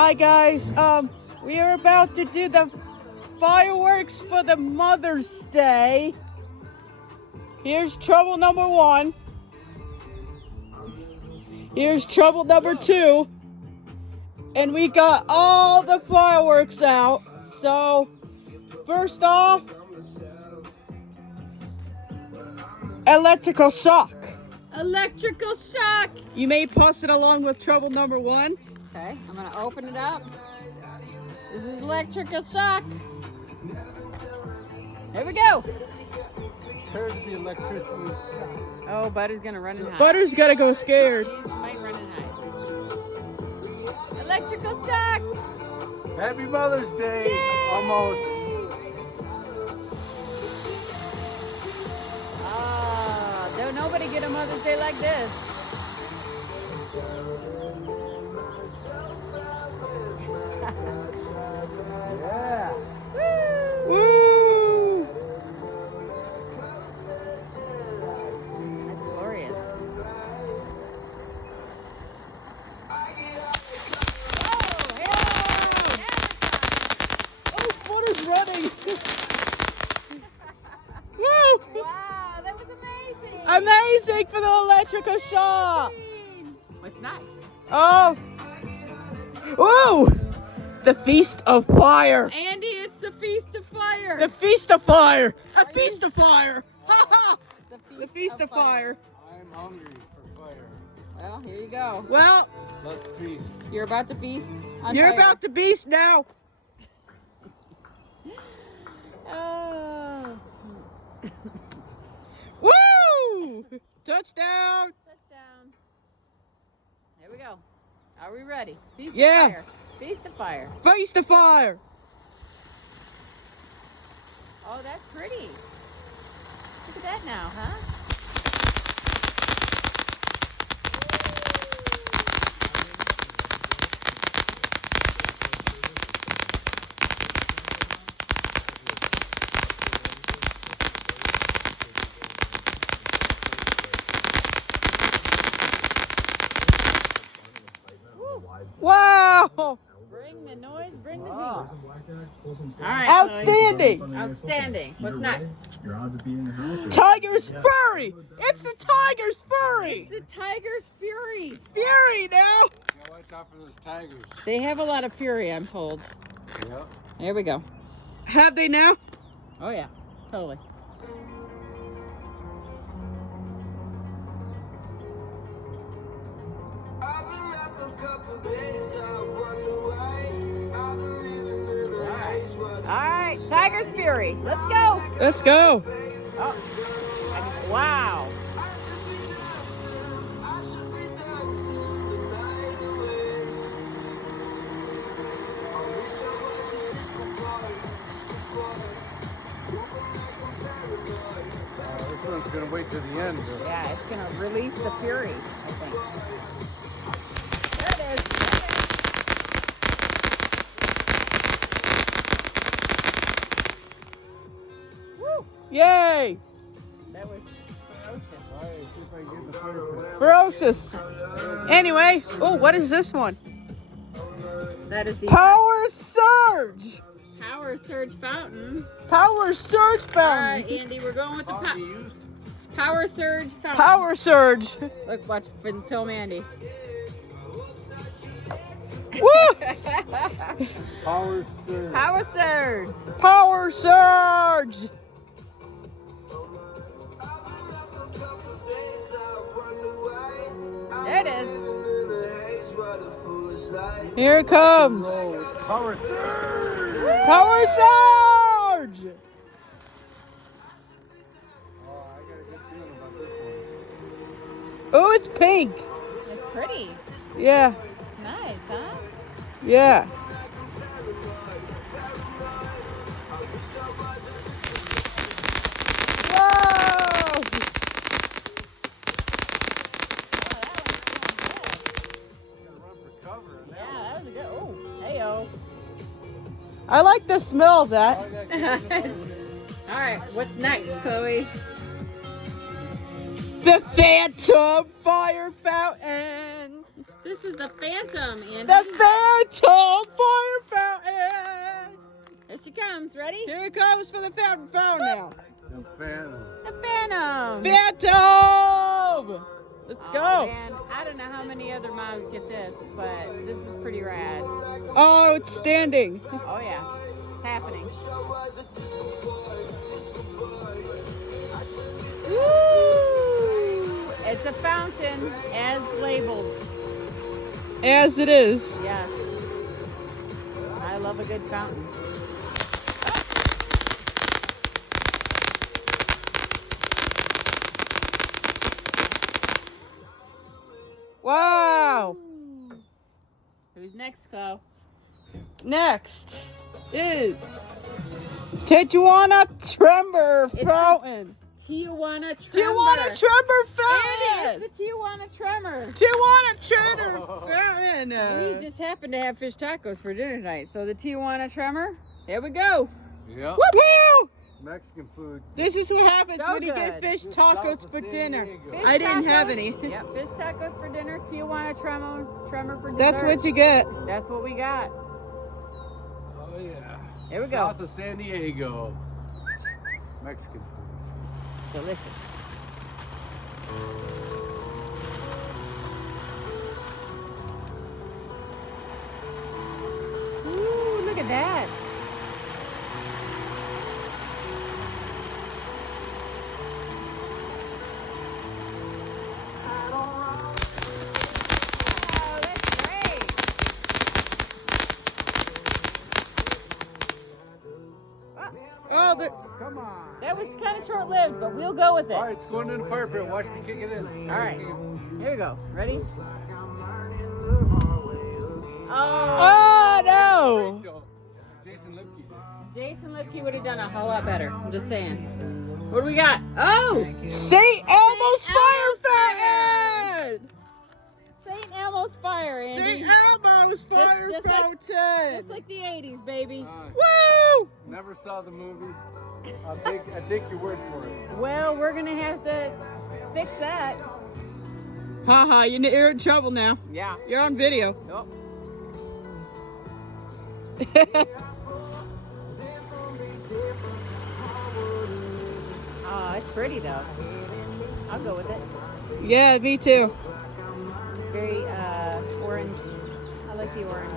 Hi guys, we are about to do the fireworks for the Mother's Day. Here's trouble number 1. Here's trouble number 2. And we got all the fireworks out. So, first off, electrical shock. Electrical shock! You may pass it along with trouble number 1. Okay, I'm gonna open it up. This is electrical shock. Here we go. Heard the electricity shock. Oh, Butter's gonna run and hide. Butter's gotta go scared. Might run and hide. Electrical shock! Happy Mother's Day! Yay! Almost. Ah, don't nobody get a Mother's Day like this. Yeah. Woo! That's glorious. Oh, Butter's running. Woo! Wow, that was amazing! Amazing for the electrical shock. What's next? Oh. Ooh! The Feast of Fire. Andy, it's the Feast of Fire! The Feast of Fire. A Feast of Fire. Ha ha. The Feast of Fire. I'm hungry for fire. Well, here you go. Well, Let's feast. You're about to feast on you're fire. about to feast now. Oh. Woo! Touchdown. Touchdown. Here we go. Are we ready? Feast Yeah. of fire. Feast of fire. Feast of Fire. Oh, that's pretty. Look at that now, huh? Wow. Bring the noise, bring the Ah. heat. All right. Outstanding. Chloe. Outstanding. What's next? Your odds of being in the house are Tiger's Fury. It's the Tiger's Fury. The Tiger's Fury. Fury now. You gotta watch out for those tigers. They have a lot of fury, I'm told. Yep. Here we go. Have they now? Oh, yeah. Totally. All right. Tiger's Fury. Let's go. Let's go. Oh. Wow. This one's gonna wait to the end. Yeah, it's going to release the fury, I think. There it is. Woo! Yay. That was ferocious. Alright, see if I can get in the fire pit. Ferocious. Anyway, oh, what is this one? That is the Power Surge. Power Surge Fountain. Power Surge All right, Fountain. Andy, we're going with the Coffee used? Power Surge Fountain. Power Surge. Look, watch film Andy. Woo! Power surge. Power Surge. Power Surge. There it is. Here it comes. Power surge. Power Surge. Oh, I got a good feeling about this one. Oh, it's pink. It's pretty. Yeah. Nice, huh? Yeah. Whoa! Gotta run for cover on that Yeah, that was a good. Oh, hey-o. I like the smell of that. one. Oh, I gotta get in the fire pit. All right, what's next, Chloe? The Phantom Fire Fountain. This is the Phantom, Andy. The Phantom Fire Fountain. There she comes. Ready? Here it comes for the fountain now. The Phantom. The Phantom. Phantom! Let's go. Oh, man, I don't know how many other moms get this, but this is pretty rad. Oh, it's standing. Oh yeah, it's happening. Woo! It's a fountain as labeled. As it is. Yeah. I love a good fountain. Wow. Who's next, Chloe? Next is Tijuana Tremor It's Fountain. Tijuana Tremor. Tijuana Tremor It Fountain. is the Tijuana Tremor. Tijuana Tremor Fountain. We just happened to have fish tacos for dinner tonight, so the Tijuana Tremor. Here we go. Yep. Woo! Mexican food. This is what happens So when you get good. fish Just tacos south of for San dinner. Diego. Fish I didn't have tacos. any. Yeah, fish tacos for dinner. Tijuana Tremor for dessert. That's what you get. That's what we got. Oh yeah. Here we go. South of San Diego. Mexican food. Delicious. Ooh, look at that. Oh, that's great. Oh, the, Come on. That was kind of short-lived, but we'll go with it. All right, it's going in the fire pit. Watch me kick it in. All right. Here we go. Ready? Oh, oh no! Go. Jason Lipke. Jason Lipke would have done a whole lot better. I'm just saying. What do we got? Oh, St. Elmo's Elmo's Fire Fountain! St. Elmo's Fire, Andy. St. Elmo's Fire just like- Fountain! Just like the 80s, baby. Woo! Never saw the movie. I take your word for it. Well, we're going to have to fix that. Haha, you're in trouble now. Yeah. You're on video. Oh. Oh, it's pretty, though. I'll go with it. Yeah, me too. It's very orange. I like the orange.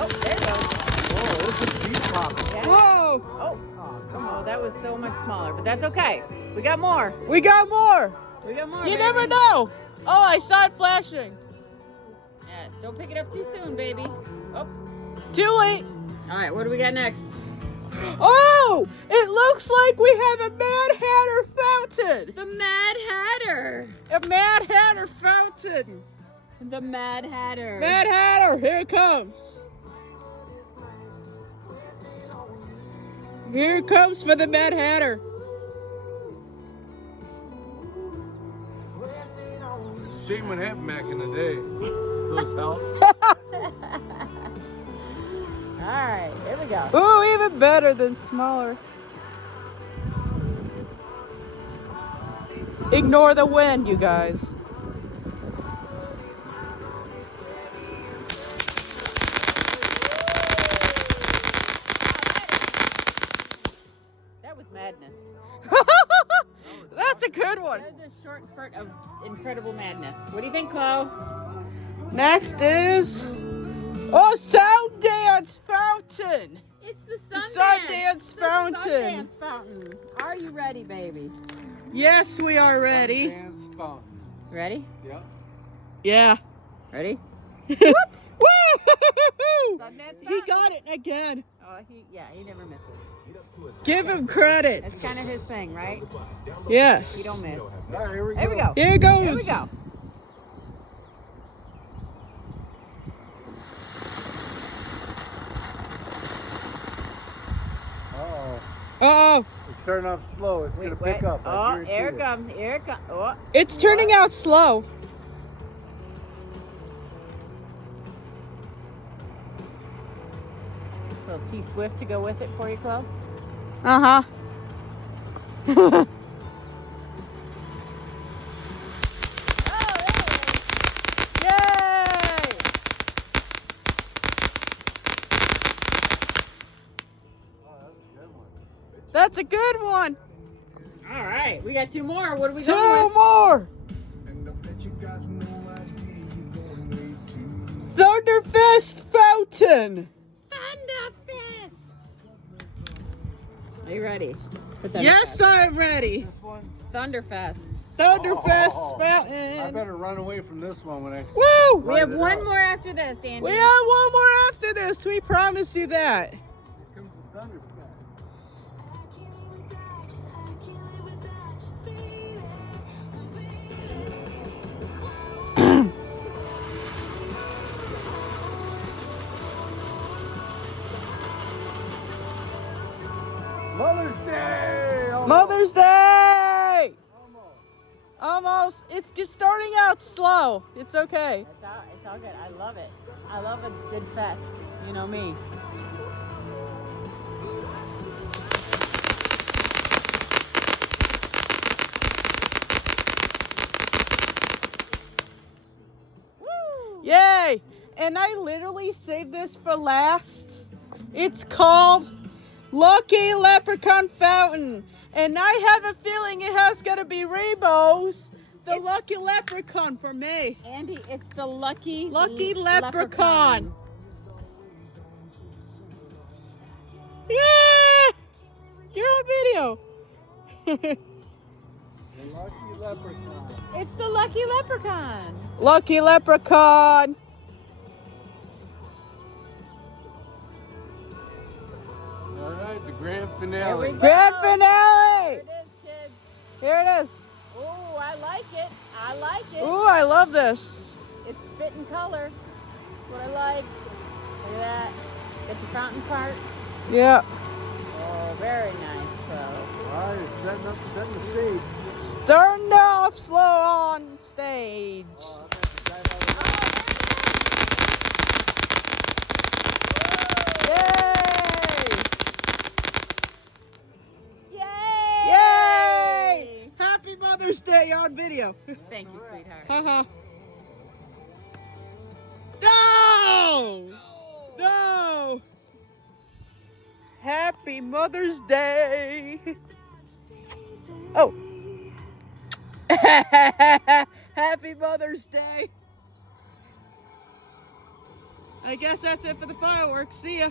Oh, there it goes. Whoa, this is deep popping. Yeah. Whoa! Oh, oh, that was so much smaller, but that's okay. We got more. We got more! We got more. You baby. never know! Oh, I saw it flashing. Yeah, don't pick it up too soon, baby. Oh, Too late. all right. What do we got next? Oh! It looks like we have a Mad Hatter fountain! The Mad Hatter. A Mad Hatter fountain! The Mad Hatter. Mad Hatter, here it comes! Here it comes for the Mad Hatter. Shame what happened back in the day. Those help. All right, here we go. Ooh, even better than smaller. Ignore the wind, you guys. That was madness. That's a good one. That was a short spurt of incredible madness. What do you think, Chloe? Next is Sound Dance Fountain. It's the Sundance. Sundance The Fountain. Sundance Fountain. Are you ready, baby? Yes, we are ready. Dance fountain. Ready? Yep. Yeah. Ready? Woo! Sundance He Fountain. got it again. Oh, he never misses. Give him credit. That's kind of his thing, right? Yes. He don't miss. All right, here we go. Here we go. Here it goes. Here we go. Uh-oh. Uh-oh. It's starting off slow. It's going to pick up. I Oh, guarantee here it it. comes. Here it comes. Oh, It's turning out slow. little T Swift to go with it for you, Chloe. Uh-huh. That's a good one. All right, we got 2 more. What are we 2 going with? more. Thunderfest Fountain. Thunderfest. Are you ready? For Thunderfest? Yes, I'm ready. This one? Thunderfest. Thunderfest Oh, Fountain. I better run away from this one when I. Woo! We have it one up. more after this, Andy. We have one more after this. We promise you that. Here comes the Thunderfest. Mother's Day! Almost. Mother's Day! Almost. Almost. It's just starting out slow. It's okay. It's all good. I love it. I love a good fest. You know me. Yay! And I literally saved this for last. It's called Lucky Leprechaun Fountain. And I have a feeling it has got to be rainbows. The Lucky Leprechaun for me. Andy, it's the Lucky Leprechaun. Yeah! You're on video. The Lucky Leprechaun. It's the Lucky Leprechaun. Lucky Leprechaun. All right, the grand Here we finale. go. Grand Here finale. it is, kids. Here it is. Oh, I like it. I like it. Ooh, I love this. It's spitting color. That's what I like. Look at that. Get the fountain part. Yeah. Oh, very nice. So. All right, it's setting the stage. Starting off slow on stage. Oh, I bet the guy that Yay! Yay! Yay! Happy Mother's Day on video. Thank you, sweetheart. Haha. No! No! Happy Mother's Day. Oh. Happy Mother's Day. I guess that's it for the fireworks. See ya.